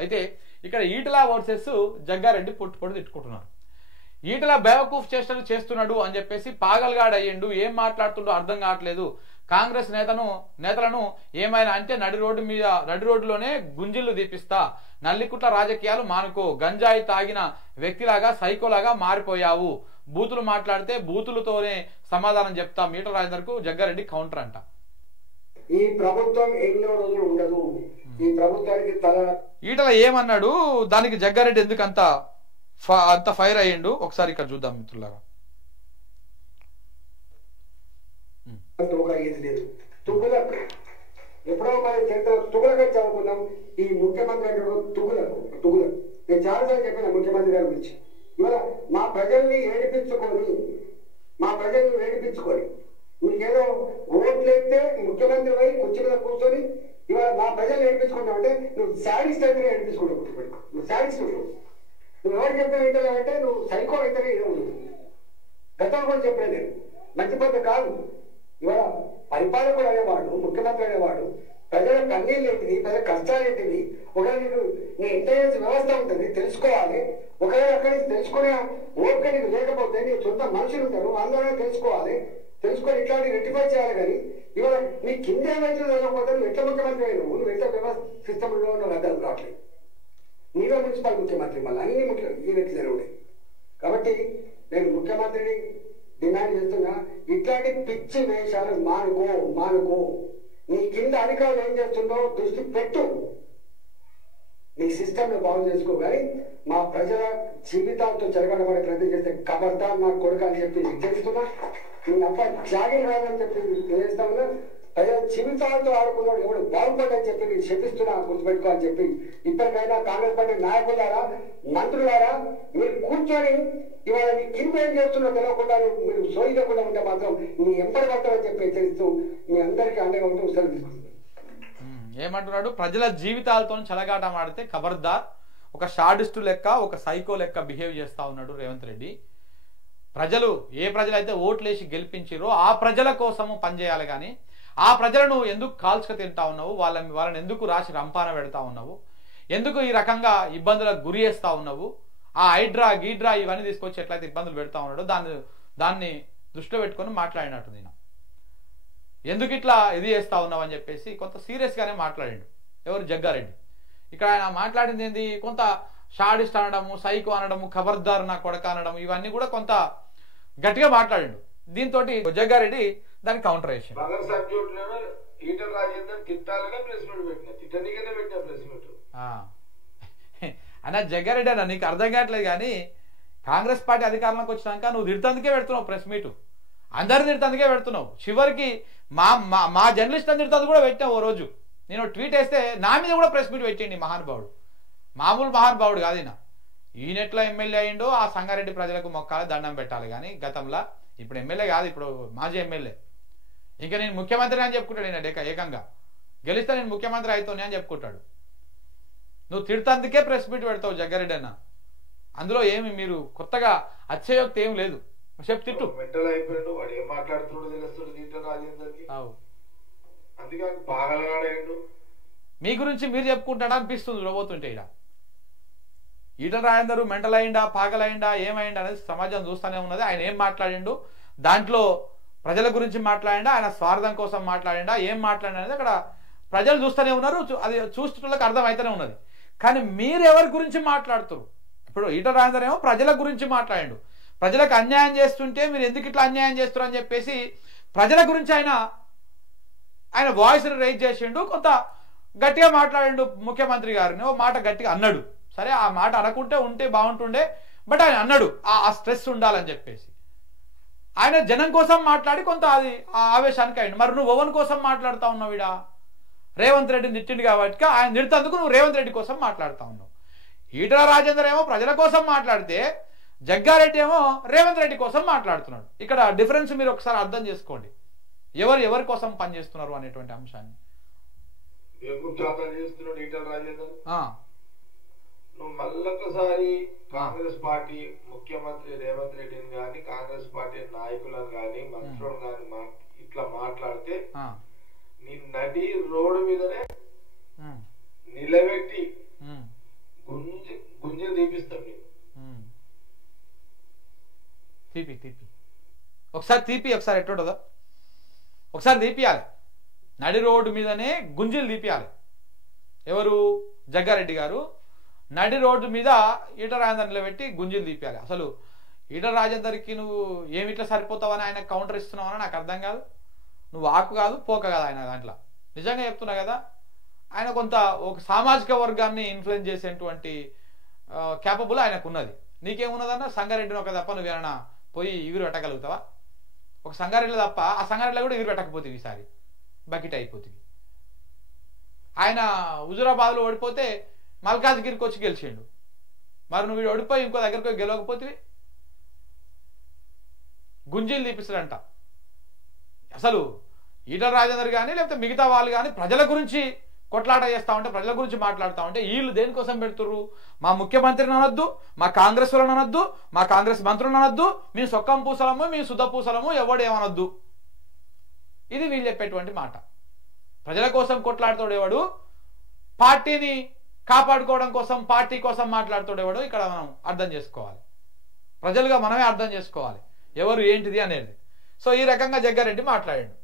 అయితే ఇక్కడ ఈటల వర్సెస్ జగ్గారెడ్డి పొట్టు తిట్టుకుంటున్నారు. ఈటల బేవకూఫ్ చేష్టలు చేస్తున్నాడు అని చెప్పేసి పాగల్గాడ్ అయ్యిండు, ఏం మాట్లాడుతుండో అర్థం కావట్లేదు. కాంగ్రెస్ నేతలను ఏమైనా అంటే నడి రోడ్డులోనే గుంజిళ్లు దీపిస్తా, నల్లికుట్ల రాజకీయాలు మానుకో, గంజాయి తాగిన వ్యక్తిలాగా సైకోలాగా మారిపోయావు, బూతులు మాట్లాడితే బూతులతోనే సమాధానం చెప్తా. ఈటల రాజేందర్ కు జగ్గారెడ్డి కౌంటర్ అంట. ఈ ప్రభుత్వం ఎన్నో రోజులు ఉండదు, ఈ ప్రభుత్వానికి ఈటల ఏమన్నాడు, దానికి జగ్గారెడ్డి ఎందుకు అంత ఫైర్ అయ్యిండు ఒకసారి ఇక్కడ చూద్దాం మిత్రులారా. లేదు తుగులకు ఎప్పుడో మన చరిత్ర తుగులకని చదువుకున్నాం. ఈ ముఖ్యమంత్రి తుగులకు నేను చాలాసార్లు చెప్పిన ముఖ్యమంత్రి గారి గురించి. ఇవాళ మా ప్రజల్ని ఏడిపించుకొని నీకేదో ఓట్లయితే ముఖ్యమంత్రి అయి కుర్చీ మీద కూర్చొని ఇవాళ మా ప్రజల్ని ఏడిపించుకుంటావు అంటే నువ్వు శాడిస్ట్ అయితే ఏడిపించుకుంటావు. గుర్తుపెట్టుకో, నువ్వు శాడిస్ట్ ఉంటావు. నువ్వు ఎవరు చెప్పిన ఏంటంటే నువ్వు సైకో అయితేనే ఇదే ఉంటుంది. గతంలో కూడా చెప్పాను నేను, మంచి పద్ధతి కాదు. ఇవాళ పరిపాలకుడు అనేవాడు, ముఖ్యమంత్రి అనేవాడు ప్రజల కన్నీళ్ళు ఏంటిది, ప్రజల కష్టాలు ఏంటిది, ఒకవేళ నీ ఇంటెలిజెన్స్ వ్యవస్థ ఉంటుంది తెలుసుకోవాలి. ఒకవేళ అక్కడి నుంచి తెలుసుకునే ఓపిక నీకు లేకపోతే నీ సొంత మనుషులు ఉంటారు, అందరూ తెలుసుకోవాలి. తెలుసుకొని ఇట్లాంటి రెక్టిఫై చేయాలి. కానీ ఇవాళ నీ కింద ఏమైతే లేకపోతే నువ్వు ఎట్లా ముఖ్యమంత్రి అయినావు, నువ్వు ఎంత వ్యవస్థ సిస్టంలో ఉన్నావు అర్థం రావట్లేదు. నీవే మున్సిపల్ ముఖ్యమంత్రి, మళ్ళీ అన్ని ఈ వ్యక్తి జరుగుతాయి. కాబట్టి నేను ముఖ్యమంత్రిని డిమాండ్ చేస్తున్నా, ఇట్లాంటి పిచ్చి వేషాలు మానుకో. నీ కింద అధికారులు ఏం చేస్తుందో దృష్టి పెట్టు, నీ సిస్టమ్ని బాగు చేసుకో. కానీ మా ప్రజల జీవితాలతో జరగడమనే ప్రయత్నం చేస్తే ఖబర్దార్ నా కొడుకు అని చెప్పి హెచ్చరిస్తున్నా. నీ అప్ప జాగిరి రాదని చెప్పి తెలియజేస్తా ఉన్నా. ప్రజల జీవితాలతో ఆడుకున్నాడు ఎవడు బాగుపడని చెప్పి నేను చెప్పిస్తున్నా, గుర్తుపెట్టుకో అని చెప్పి. ఇప్పటికైనా కాంగ్రెస్ పార్టీ నాయకులారా, మంత్రులారా, మీరు కూర్చొని ఇవాళ నీ కింద ఏం చేస్తున్నా తెలియకుండా మీరు సోయి లేకుండా ఉంటే మాత్రం నీ ఎంపడి పడతామని చెప్పి హెచ్చరిస్తూ మీ అందరికీ అండగా ఉంటూ ఉత్తర్వులు తీసుకుంటున్నాను. ఏమంటున్నాడు, ప్రజల జీవితాలతో చెలగాటం ఆడితే ఖబర్దార్. ఒక షాడిస్టు లెక్క, ఒక సైకో లెక్క బిహేవ్ చేస్తా ఉన్నాడు రేవంత్ రెడ్డి. ఏ ప్రజలైతే ఓట్లేసి గెలిపించారో ఆ ప్రజల కోసము పనిచేయాలి. కానీ ఆ ప్రజలను ఎందుకు కాల్చుక తింటా ఉన్నావు, వాళ్ళని ఎందుకు రాసి రంపాన పెడతా ఉన్నావు, ఎందుకు ఈ రకంగా ఇబ్బందులకు గురి చేస్తా ఉన్నావు, ఆ హైడ్రా గీడ్రా ఇవన్నీ తీసుకొచ్చి ఎట్లయితే ఇబ్బందులు పెడతా ఉన్నాడో దాన్ని దృష్టిలో పెట్టుకొని మాట్లాడినట్టు నేను. ఎందుకు ఇట్లా ఇది చేస్తా ఉన్నావు అని చెప్పేసి కొంత సీరియస్గానే మాట్లాడిండు ఎవరు, జగ్గారెడ్డి. ఇక్కడ ఆయన మాట్లాడింది ఏంది, కొంత షాడిస్ట్ అనడము, సైకో అనడము, ఖబర్దార్ నా కొడక అనడం, ఇవన్నీ కూడా కొంత గట్టిగా మాట్లాడిండు. దీంతో జగ్గారెడ్డి దానికి కౌంటర్ వేసాడు. అన్న జగ్గారెడ్డి అన్న నీకు అర్థం కావట్లేదు. కానీ కాంగ్రెస్ పార్టీ అధికారంలోకి వచ్చినాక నువ్వు తిడుతందుకే పెడుతున్నావు ప్రెస్ మీటు, అందరిని తిడుతందుకే పెడుతున్నావు. చివరికి మా జర్నలిస్ట్ అని తిడుతుంది కూడా పెట్టావు. ఓ రోజు నేను ట్వీట్ వేస్తే నా మీద కూడా ప్రెస్ మీట్ పెట్టిండి మహానుభావుడు. మామూలు మహానుభావుడు కాదు ఈయన. ఈయనెట్లా ఎమ్మెల్యే అయ్యిండో ఆ సంగారెడ్డి ప్రజలకు మొక్కాలి, దండం పెట్టాలి. కానీ గతంలో, ఇప్పుడు ఎమ్మెల్యే కాదు, ఇప్పుడు మాజీ ఎమ్మెల్యే. ఇంకా నేను ముఖ్యమంత్రి అని చెప్పుకుంటాడు ఈయన. ఏకంగా గెలిస్తే నేను ముఖ్యమంత్రి అవుతాను అని చెప్పుకుంటాడు. నువ్వు తిడుతందుకే ప్రెస్ మీట్ పెడతావు జగ్గారెడ్డి అన్న. అందులో ఏమి మీరు కొత్తగా అచ్చయోక్తి ఏం లేదు, చెప్పు తిట్టు. మీ గురించి మీరు చెప్పుకుంటాడా అనిపిస్తుంది చూడబోతుంటే. ఈటల రాజేందర్ మెంటల్ అయిందా, పాగలైందా, ఏమైందా అనేది సమాజం చూస్తూనే ఉన్నది. ఆయన ఏం మాట్లాడిండు, దాంట్లో ప్రజల గురించి మాట్లాడిండా, ఆయన స్వార్థం కోసం మాట్లాడిండా, ఏం మాట్లాడిండా అనేది అక్కడ ప్రజలు చూస్తూనే ఉన్నారు. అది చూస్తున్నలకు అర్థమైతేనే ఉన్నది. కానీ మీరు ఎవరి గురించి మాట్లాడుతున్నారు? ఇప్పుడు ఈటల రాజేందర్ ఏమో ప్రజల గురించి మాట్లాడిండు. ప్రజలకు అన్యాయం చేస్తుంటే మీరు ఎందుకు ఇట్లా అన్యాయం చేస్తారు అని చెప్పేసి ప్రజల గురించి ఆయన వాయిస్ని రైజ్ చేసిండు. కొంత గట్టిగా మాట్లాడిండు ముఖ్యమంత్రి గారిని. ఓ మాట గట్టిగా అన్నాడు. సరే, ఆ మాట అనకుంటే ఉంటే బాగుంటుండే, బట్ ఆయన అన్నాడు ఆ స్ట్రెస్ ఉండాలని చెప్పేసి. ఆయన జనం కోసం మాట్లాడి కొంత అది ఆ ఆవేశానికి అయింది. మరి నువ్వు ఓవన్ కోసం మాట్లాడుతూ ఉన్నావు. ఈడ రేవంత్ రెడ్డిని తిట్టిండు కాబట్టి ఆయన తిడుతందుకు నువ్వు రేవంత్ రెడ్డి కోసం మాట్లాడుతూ ఉన్నావు. ఈటల రాజేందర్ ఏమో ప్రజల కోసం మాట్లాడితే జగ్గారెడ్డి ఏమో రేవంత్ రెడ్డి కోసం మాట్లాడుతున్నాడు. ఇక్కడ డిఫరెన్స్ మీరు ఒకసారి అర్థం చేసుకోండి, ఎవరి కోసం పనిచేస్తున్నారు అనేటువంటి అంశాన్ని. నువ్వు మళ్ళొకసారి కాంగ్రెస్ పార్టీ ముఖ్యమంత్రి రేవంత్ రెడ్డిని గాని, కాంగ్రెస్ పార్టీ నాయకులను గాని, మంత్రులను గాని ఇట్లా మాట్లాడితే నీ నడి రోడ్డు మీదనే నిలబెట్టి ఒకసారి ఎట్టుంటుందో ఒకసారి తీపియాలి. నడి రోడ్డు మీదనే గుంజీలు తీపియాలి. ఎవరు? జగ్గారెడ్డి గారు నడి రోడ్డు మీద ఈటల రాజేందర్ నిలబెట్టి గుంజీలు తీపియాలి. అసలు ఈటల రాజేందర్కి నువ్వు ఏమిట్లా సరిపోతావని ఆయన కౌంటర్ ఇస్తున్నావని నాకు అర్థం కాదు. నువ్వు ఆకు కాదు పోక కాదు ఆయన దాంట్లో. నిజంగా చెప్తున్నా కదా, ఆయన కొంత ఒక సామాజిక వర్గాన్ని ఇన్ఫ్లుయెన్స్ చేసేటువంటి క్యాపబుల్ ఆయనకు ఉన్నది. నీకేమున్నదన్నా సంగారెడ్డిని ఒక తప్ప నువ్వేమైనా పోయి ఎగురు పెట్టగలుగుతావా? ఒక సంగారెడ్డిలో తప్ప ఆ సంగారెడ్డిలో కూడా ఎగురు పెట్టకపోతుంది. ఈసారి బకెట్ అయిపోతుంది. ఆయన హుజూరాబాద్లో ఓడిపోతే మల్కాజ్గిరికి వచ్చి గెలిచిండు. మరి నువ్వు ఓడిపోయి ఇంకో దగ్గరికి గెలవకపోతే గుంజీలు తీపిస్తాడంట. అసలు ఈటల రాజేందర్ కానీ లేకపోతే మిగతా వాళ్ళు కానీ ప్రజల గురించి కొట్లాట చేస్తా ఉంటే, ప్రజల గురించి మాట్లాడుతూ ఉంటే వీళ్ళు దేనికోసం పెడుతుర్రు? మా ముఖ్యమంత్రిని అనొద్దు, మా కాంగ్రెస్ వాళ్ళని అనొద్దు, మా కాంగ్రెస్ మంత్రులను అనొద్దు, మేము సొక్కం పూసలము, మేము శుద్ధ పూసలము, ఎవడు ఏమనొద్దు. ఇది వీళ్ళు చెప్పేటువంటి మాట. ప్రజల కోసం కొట్లాడుతోడేవాడు, పార్టీని కాపాడుకోవడం కోసం, పార్టీ కోసం మాట్లాడుతోడేవాడు. ఇక్కడ మనం అర్థం చేసుకోవాలి, ప్రజలుగా మనమే అర్థం చేసుకోవాలి ఎవరు ఏంటిది అనేది. సో ఈ రకంగా జగ్గారెడ్డి మాట్లాడాడు.